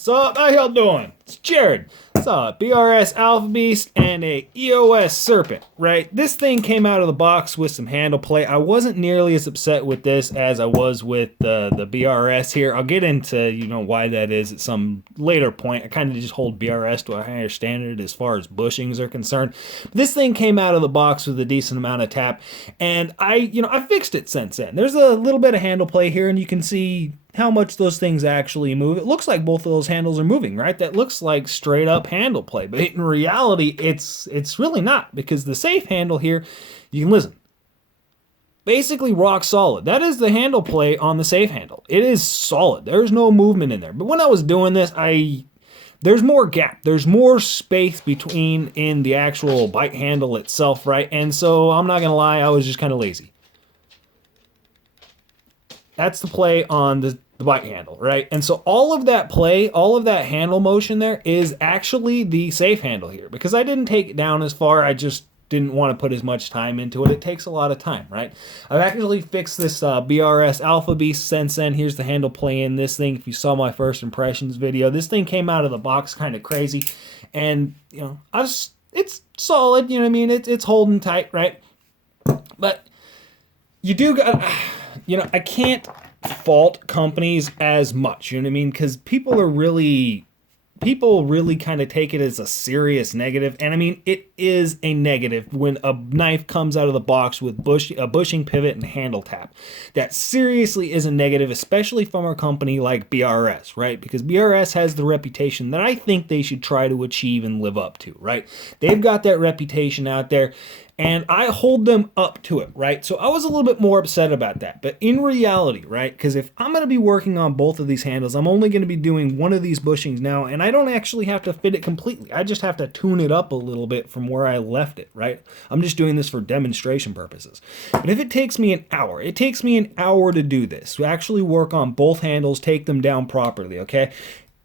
Sup, how y'all doing? It's Jared. It's a BRS Alpha Beast and a EOS Serpent, right? This thing came out of the box with some handle play. I wasn't nearly as upset with this as I was with the BRS here. I'll get into, why that is at some later point. I kind of just hold BRS to a higher standard as far as bushings are concerned. But this thing came out of the box with a decent amount of tap, and I fixed it since then. There's a little bit of handle play here, and you can see how much those things actually move. It looks like both of those handles are moving, right? That looks like straight up handle play, but in reality, it's really not, because the safe handle here, you can listen, basically rock solid. That is the handle play on the safe handle. It is solid. There's no movement in there. But when I was doing this, there's more gap. There's more space between in the actual bite handle itself, right? And so I'm not gonna lie, I was just kind of lazy. That's the play on the bite handle, right? And so all of that play, all of that handle motion there is actually the safe handle here, because I didn't take it down as far. I just didn't want to put as much time into it. It takes a lot of time, right? I've actually fixed this BRS Alpha Beast since then. Here's the handle play in this thing. If you saw my first impressions video, this thing came out of the box kind of crazy, and it's solid. It's holding tight, right? But you do got. I can't fault companies as much, because people really kind of take it as a serious negative. And it is a negative when a knife comes out of the box with a bushing pivot and handle tap. That seriously is a negative, especially from a company like BRS, right? Because BRS has the reputation that I think they should try to achieve and live up to, right? They've got that reputation out there, and I hold them up to it, right? So I was a little bit more upset about that. But in reality, right, because if I'm going to be working on both of these handles, I'm only going to be doing one of these bushings now, and I don't actually have to fit it completely. I just have to tune it up a little bit from where I left it, right? I'm just doing this for demonstration purposes. But if it takes me an hour to do this, to actually work on both handles, take them down properly, okay?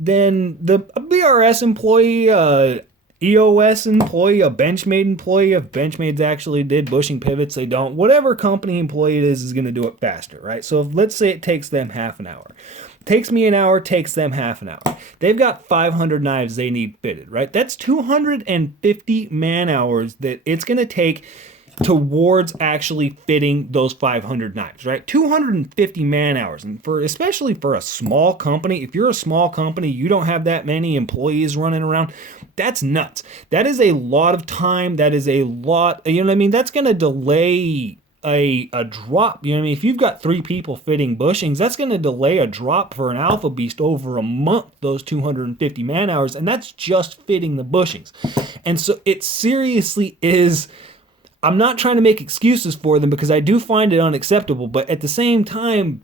Then a BRS employee, EOS employee, a Benchmade employee, if Benchmades actually did bushing pivots, they don't. Whatever company employee it is going to do it faster, right? So let's say it takes them half an hour. Takes me an hour, takes them half an hour. They've got 500 knives they need fitted, right? That's 250 man hours that it's going to take towards actually fitting those 500 knives, right? 250 man hours. And especially for a small company, if you're a small company, you don't have that many employees running around, that's nuts. That is a lot of time. That is a lot, that's going to delay a drop. If you've got 3 people fitting bushings, that's going to delay a drop for an Alpha Beast over a month, those 250 man hours, and that's just fitting the bushings. And so it seriously is. I'm not trying to make excuses for them, because I do find it unacceptable, but at the same time,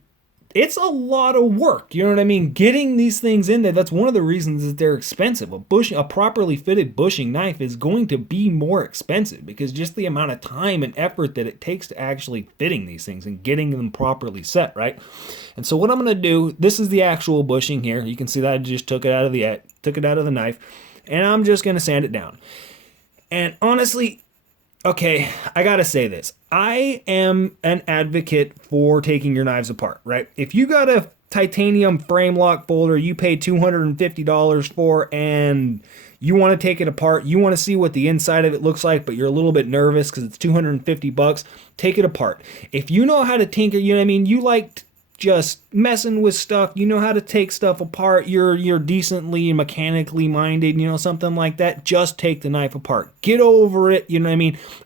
it's a lot of work. Getting these things in there, that's one of the reasons that they're expensive. A properly fitted bushing knife is going to be more expensive, because just the amount of time and effort that it takes to actually fitting these things and getting them properly set, right? And so what I'm going to do, this is the actual bushing here. You can see that I just took it out of the knife, and I'm just going to sand it down. And honestly, okay, I gotta say this. I am an advocate for taking your knives apart, right? If you got a titanium frame lock folder you paid $250 for, and you want to take it apart, you want to see what the inside of it looks like, but you're a little bit nervous because it's $250, take it apart. If you know how to tinker, you like just messing with stuff, you know how to take stuff apart, you're decently mechanically minded, something like that, just take the knife apart. Get over it,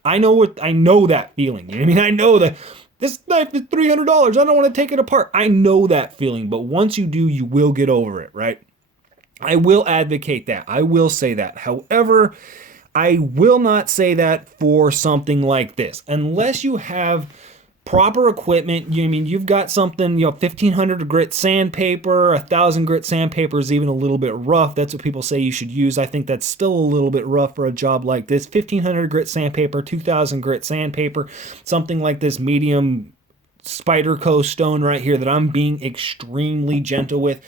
I know that feeling. I know that this knife is $300, I don't want to take it apart. I know that feeling, but once you do, you will get over it, right? I will advocate that. I will say that. However, I will not say that for something like this, unless you have proper equipment. You've got something, 1,500 grit sandpaper, 1,000 grit sandpaper is even a little bit rough. That's what people say you should use. I think that's still a little bit rough for a job like this. 1,500 grit sandpaper, 2,000 grit sandpaper, something like this medium Spyderco stone right here that I'm being extremely gentle with.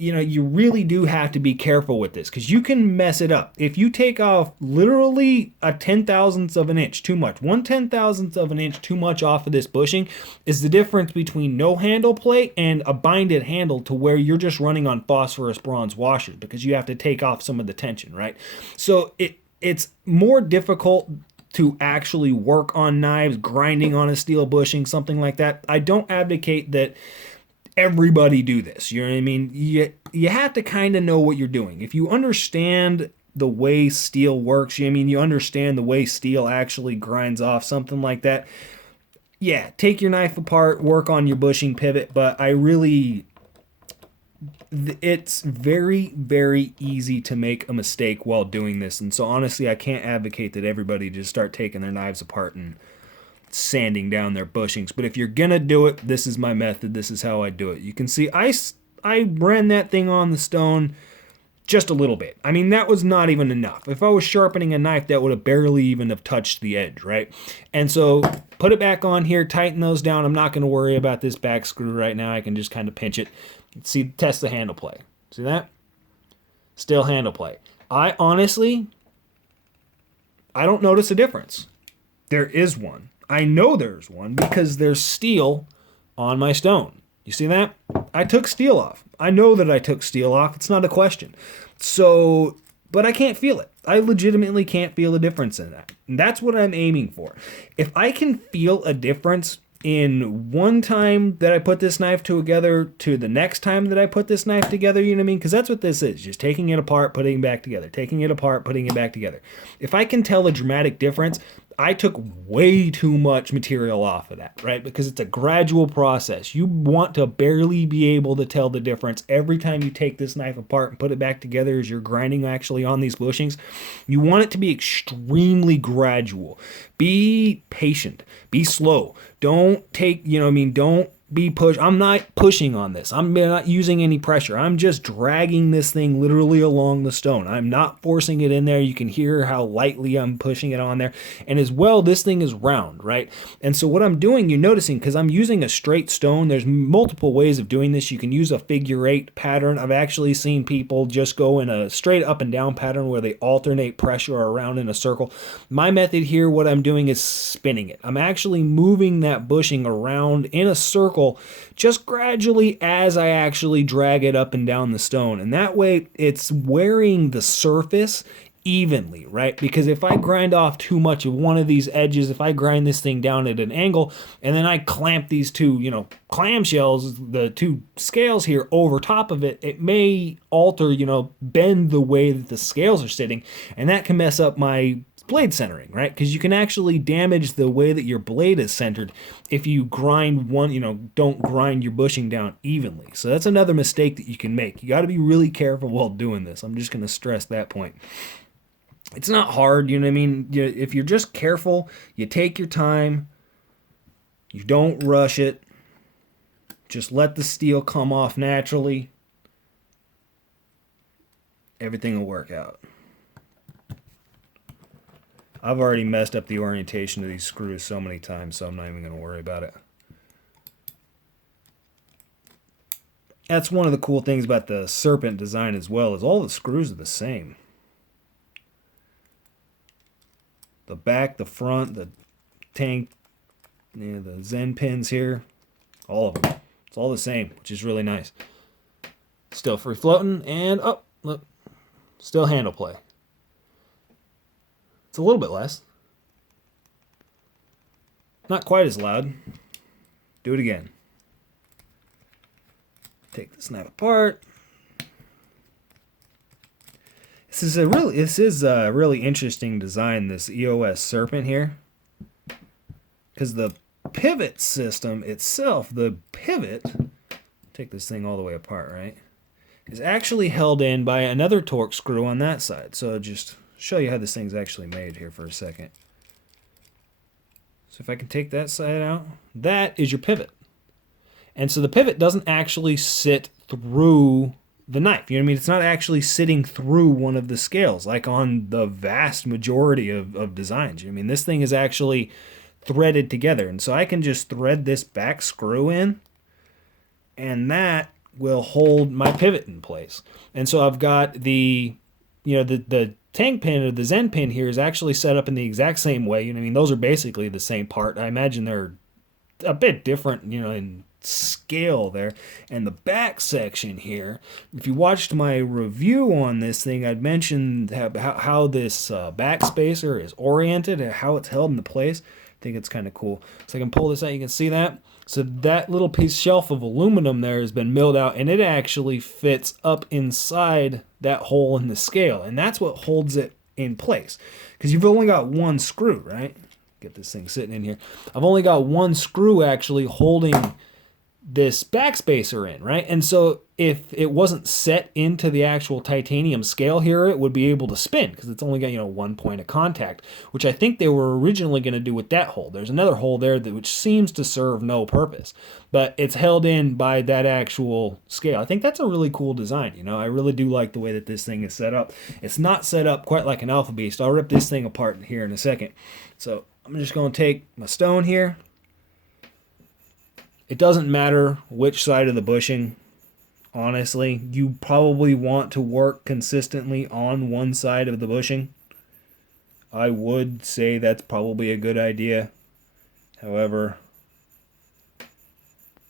you really do have to be careful with this because you can mess it up. If you take off literally a 10,000th of an inch too much, 1/10,000th of an inch too much off of this bushing is the difference between no handle play and a binded handle to where you're just running on phosphorus bronze washers because you have to take off some of the tension, right? So it's more difficult to actually work on knives, grinding on a steel bushing, something like that. I don't advocate that everybody do this. You know what I mean? You have to kind of know what you're doing. If you understand the way steel works, you understand the way steel actually grinds off, something like that. Yeah, take your knife apart, work on your bushing pivot, but it's very, very easy to make a mistake while doing this. And so honestly, I can't advocate that everybody just start taking their knives apart and sanding down their bushings. But if you're gonna do it, this is my method. This is how I do it. You can see I ran that thing on the stone just a little bit. That was not even enough. If I was sharpening a knife, that would have barely even have touched the edge, right? And so put it back on here, tighten those down. I'm not going to worry about this back screw right now. I can just kind of pinch it. See, test the handle play. See that? Still handle play. I honestly don't notice a difference. There is one. I know there's one because there's steel on my stone. You see that? I took steel off. I know that I took steel off. It's not a question. So, but I can't feel it. I legitimately can't feel a difference in that. And that's what I'm aiming for. If I can feel a difference in one time that I put this knife together to the next time that I put this knife together, you know what I mean? Because that's what this is, just taking it apart, putting it back together, taking it apart, putting it back together. If I can tell a dramatic difference, I took way too much material off of that, right? Because it's a gradual process. You want to barely be able to tell the difference every time you take this knife apart and put it back together as you're grinding actually on these bushings. You want it to be extremely gradual. Be patient. Be slow. Don't take, don't be pushed. I'm not pushing on this. I'm not using any pressure. I'm just dragging this thing literally along the stone. I'm not forcing it in there. You can hear how lightly I'm pushing it on there. And as well, this thing is round, right? And so what I'm doing, you're noticing, because I'm using a straight stone, there's multiple ways of doing this. You can use a figure eight pattern. I've actually seen people just go in a straight up and down pattern where they alternate pressure around in a circle. My method here, what I'm doing is spinning it. I'm actually moving that bushing around in a circle just gradually as I actually drag it up and down the stone. And that way it's wearing the surface evenly, right? Because if I grind off too much of one of these edges, if I grind this thing down at an angle and then I clamp these two, clamshells, the two scales here over top of it, it may alter, bend the way that the scales are sitting, and that can mess up my blade centering, right? Because you can actually damage the way that your blade is centered if you grind don't grind your bushing down evenly. So that's another mistake that you can make. You got to be really careful while doing this. I'm just going to stress that point. It's not hard, if you're just careful, you take your time, you don't rush it, just let the steel come off naturally, everything will work out. I've already messed up the orientation of these screws so many times, so I'm not even going to worry about it. That's one of the cool things about the Serpent design as well, is all the screws are the same. The back, the front, the tank, the Zen pins here, all of them. It's all the same, which is really nice. Still free floating, and oh, look, still handle play. It's a little bit less. Not quite as loud. Do it again. Take this knife apart. This is a really interesting design, this EOS Serpent here. Because the pivot system itself, the pivot, take this thing all the way apart, right, is actually held in by another torque screw on that side. So just show you how this thing's actually made here for a second. So if I can take that side out, that is your pivot. And so the pivot doesn't actually sit through the knife. You know what I mean? It's not actually sitting through one of the scales like on the vast majority of designs. You know what I mean? This thing is actually threaded together. And so I can just thread this back screw in, and that will hold my pivot in place. And so I've got the Tang pin or the Zen pin here is actually set up in the exact same way. You know what I mean? Those are basically the same part. I imagine they're a bit different, in scale there. And the back section here, if you watched my review on this thing, I'd mentioned how this back spacer is oriented and how it's held into place. I think it's kind of cool. So I can pull this out, you can see that. So that little piece shelf of aluminum there has been milled out, and it actually fits up inside that hole in the scale, and that's what holds it in place. Because you've only got one screw, right? Get this thing sitting in here. I've only got one screw actually holding this backspacer in, right? And so if it wasn't set into the actual titanium scale here, it would be able to spin because it's only got, one point of contact, which I think they were originally going to do with that hole. There's another hole there which seems to serve no purpose, but it's held in by that actual scale. I think that's a really cool design. I really do like the way that this thing is set up. It's not set up quite like an Alpha Beast. I'll rip this thing apart here in a second. So I'm just going to take my stone here. It doesn't matter which side of the bushing, honestly. You probably want to work consistently on one side of the bushing. I would say that's probably a good idea. However,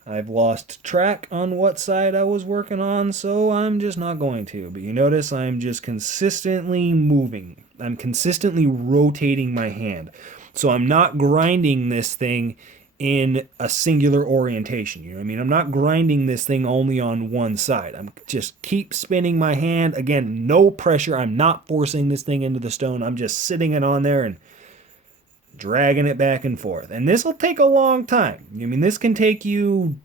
I've lost track on what side I was working on, so I'm just not going to. But you notice I'm just consistently moving. I'm consistently rotating my hand. So I'm not grinding this thing in a singular orientation. You know what I mean? I'm not grinding this thing only on one side. I'm just keep spinning my hand. Again, no pressure. I'm not forcing this thing into the stone. I'm just sitting it on there and dragging it back and forth. And this will take a long time. I mean, this can take you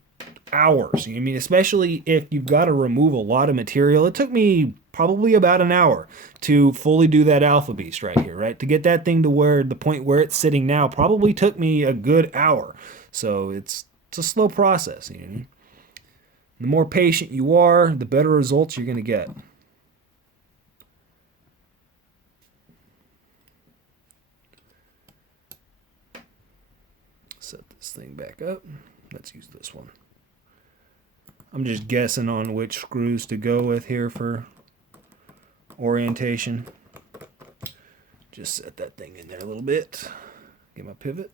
hours. I mean, especially if you've got to remove a lot of material. It took me probably about an hour to fully do that Alpha Beast right here, right? To get that thing to the point where it's sitting now probably took me a good hour. So it's a slow process. The more patient you are, the better results you're going to get. Set this thing back up. Let's use this one. I'm just guessing on which screws to go with here for orientation. Just set that thing in there a little bit. Get my pivot.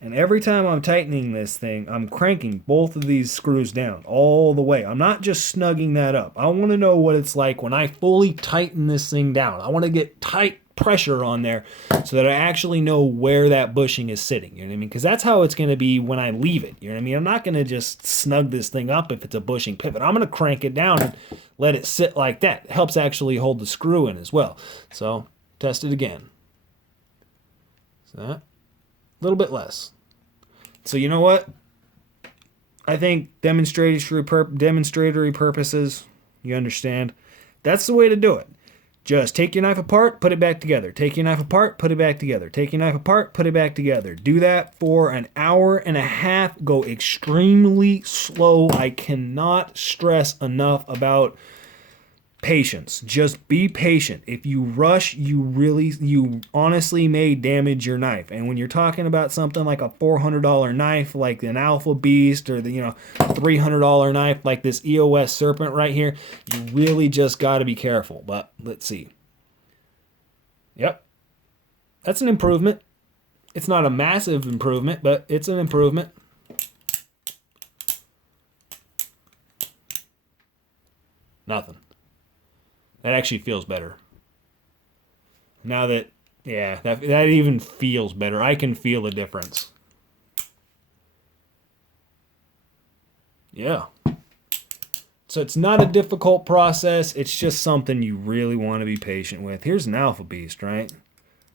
And every time I'm tightening this thing, I'm cranking both of these screws down all the way. I'm not just snugging that up. I want to know what it's like when I fully tighten this thing down. I want to get tight pressure on there so that I actually know where that bushing is sitting. You know what I mean? Because that's how it's going to be when I leave it. You know what I mean? I'm not going to just snug this thing up if it's a bushing pivot. I'm going to crank it down and let it sit like that. It helps actually hold the screw in as well. So test it again. So that. A little bit less. So you know what? I think demonstratory purposes, you understand. That's the way to do it. Just take your knife apart, put it back together. Take your knife apart, put it back together. Take your knife apart, put it back together. Do that for an hour and a half. Go extremely slow. I cannot stress enough about patience. Just be patient. If you rush, you honestly may damage your knife. And when you're talking about something like a $400 knife, like an Alpha Beast, or the $300 knife like this EOS Serpent right here, you really just got to be careful. But let's see. Yep, that's an improvement. It's not a massive improvement, but it's an improvement. Nothing. That actually feels better. Now that, yeah, that even feels better. I can feel the difference. Yeah. So it's not a difficult process. It's just something you really want to be patient with. Here's an Alpha Beast, right?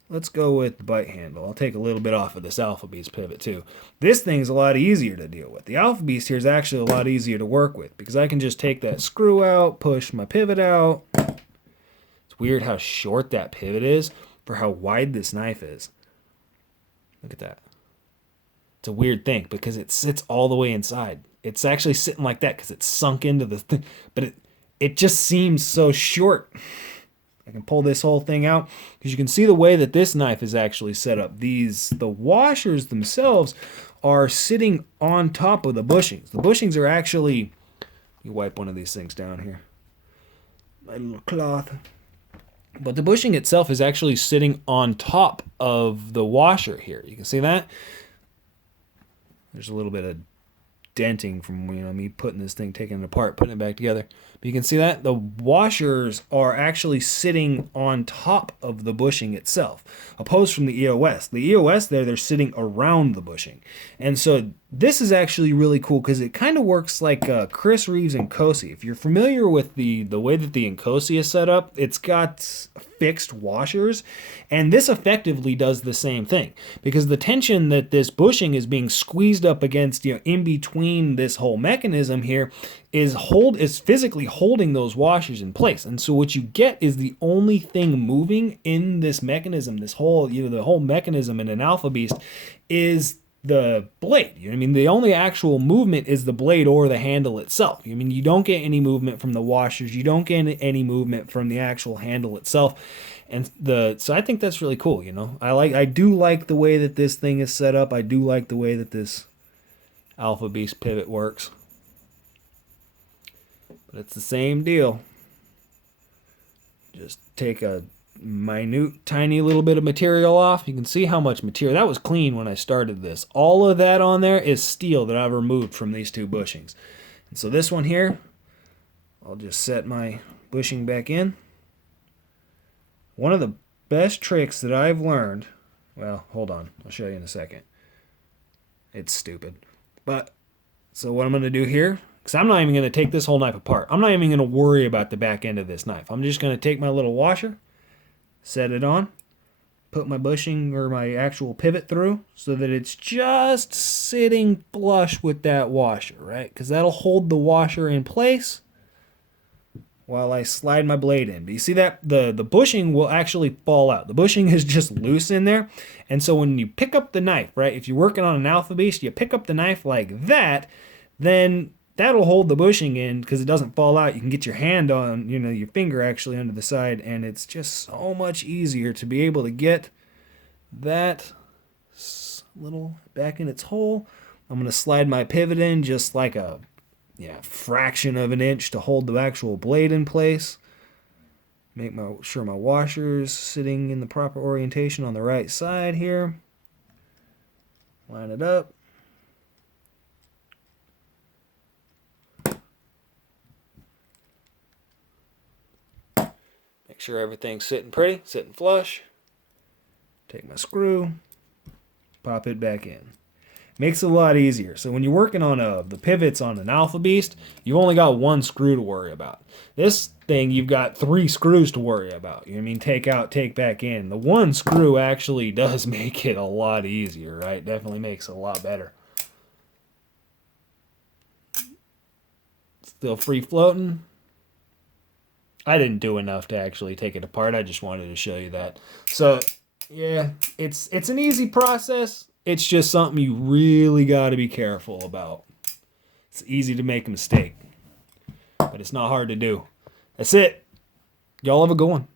Let's go with the bite handle. I'll take a little bit off of this Alpha Beast pivot too. This thing's a lot easier to deal with. The Alpha Beast here is actually a lot easier to work with because I can just take that screw out, push my pivot out. It's weird how short that pivot is for how wide this knife is. Look at that. It's a weird thing because it sits all the way inside. It's actually sitting like that because it's sunk into the thing, but it just seems so short. I can pull this whole thing out because you can see the way that this knife is actually set up. The washers themselves are sitting on top of the bushings. The bushings are actually, you wipe one of these things down here, my little cloth. But the bushing itself is actually sitting on top of the washer here. You can see that? There's a little bit of denting from me putting this thing, taking it apart, putting it back together. But you can see that the washers are actually sitting on top of the bushing itself, opposed from the EOS. The EOS they're sitting around the bushing. And so this is actually really cool because it kind of works like Chris Reeves Nkosi. If you're familiar with the way that the Nkosi is set up, it's got fixed washers, and this effectively does the same thing because the tension that this bushing is being squeezed up against, in between this whole mechanism here, is physically holding those washers in place. And so what you get is the only thing moving in this mechanism, this whole, the whole mechanism in an Alpha Beast is the blade. The only actual movement is the blade or the handle itself. You don't get any movement from the washers. You don't get any movement from the actual handle itself. And so I think that's really cool. I do like the way that this thing is set up. I do like the way that this Alpha Beast pivot works. But it's the same deal. Just take a minute, tiny little bit of material off. You can see how much material. That was clean when I started this. All of that on there is steel that I've removed from these two bushings. And so this one here, I'll just set my bushing back in. One of the best tricks that I've learned, well, hold on, I'll show you in a second. It's stupid. But, so what I'm going to do here, because I'm not even going to take this whole knife apart. I'm not even going to worry about the back end of this knife. I'm just going to take my little washer, set it on, put my bushing or my actual pivot through so that it's just sitting flush with that washer, right? Because that'll hold the washer in place while I slide my blade in. But you see that the bushing will actually fall out. The bushing is just loose in there. And so when you pick up the knife, right, if you're working on an Alpha Beast, you pick up the knife like that, then that'll hold the bushing in because it doesn't fall out. You can get your hand on, your finger actually under the side, and it's just so much easier to be able to get that little back in its hole. I'm going to slide my pivot in just like a fraction of an inch to hold the actual blade in place. Make sure my washer's sitting in the proper orientation on the right side here. Line it up. Make sure everything's sitting pretty, sitting flush. Take my screw, pop it back in. Makes it a lot easier. So when you're working on the pivots on an Alpha Beast, you've only got one screw to worry about. This thing, you've got 3 screws to worry about. Take out, take back in. The one screw actually does make it a lot easier, right? Definitely makes it a lot better. Still free floating. I didn't do enough to actually take it apart. I just wanted to show you that. So, yeah, it's an easy process. It's just something you really got to be careful about. It's easy to make a mistake, but it's not hard to do. That's it. Y'all have a good one.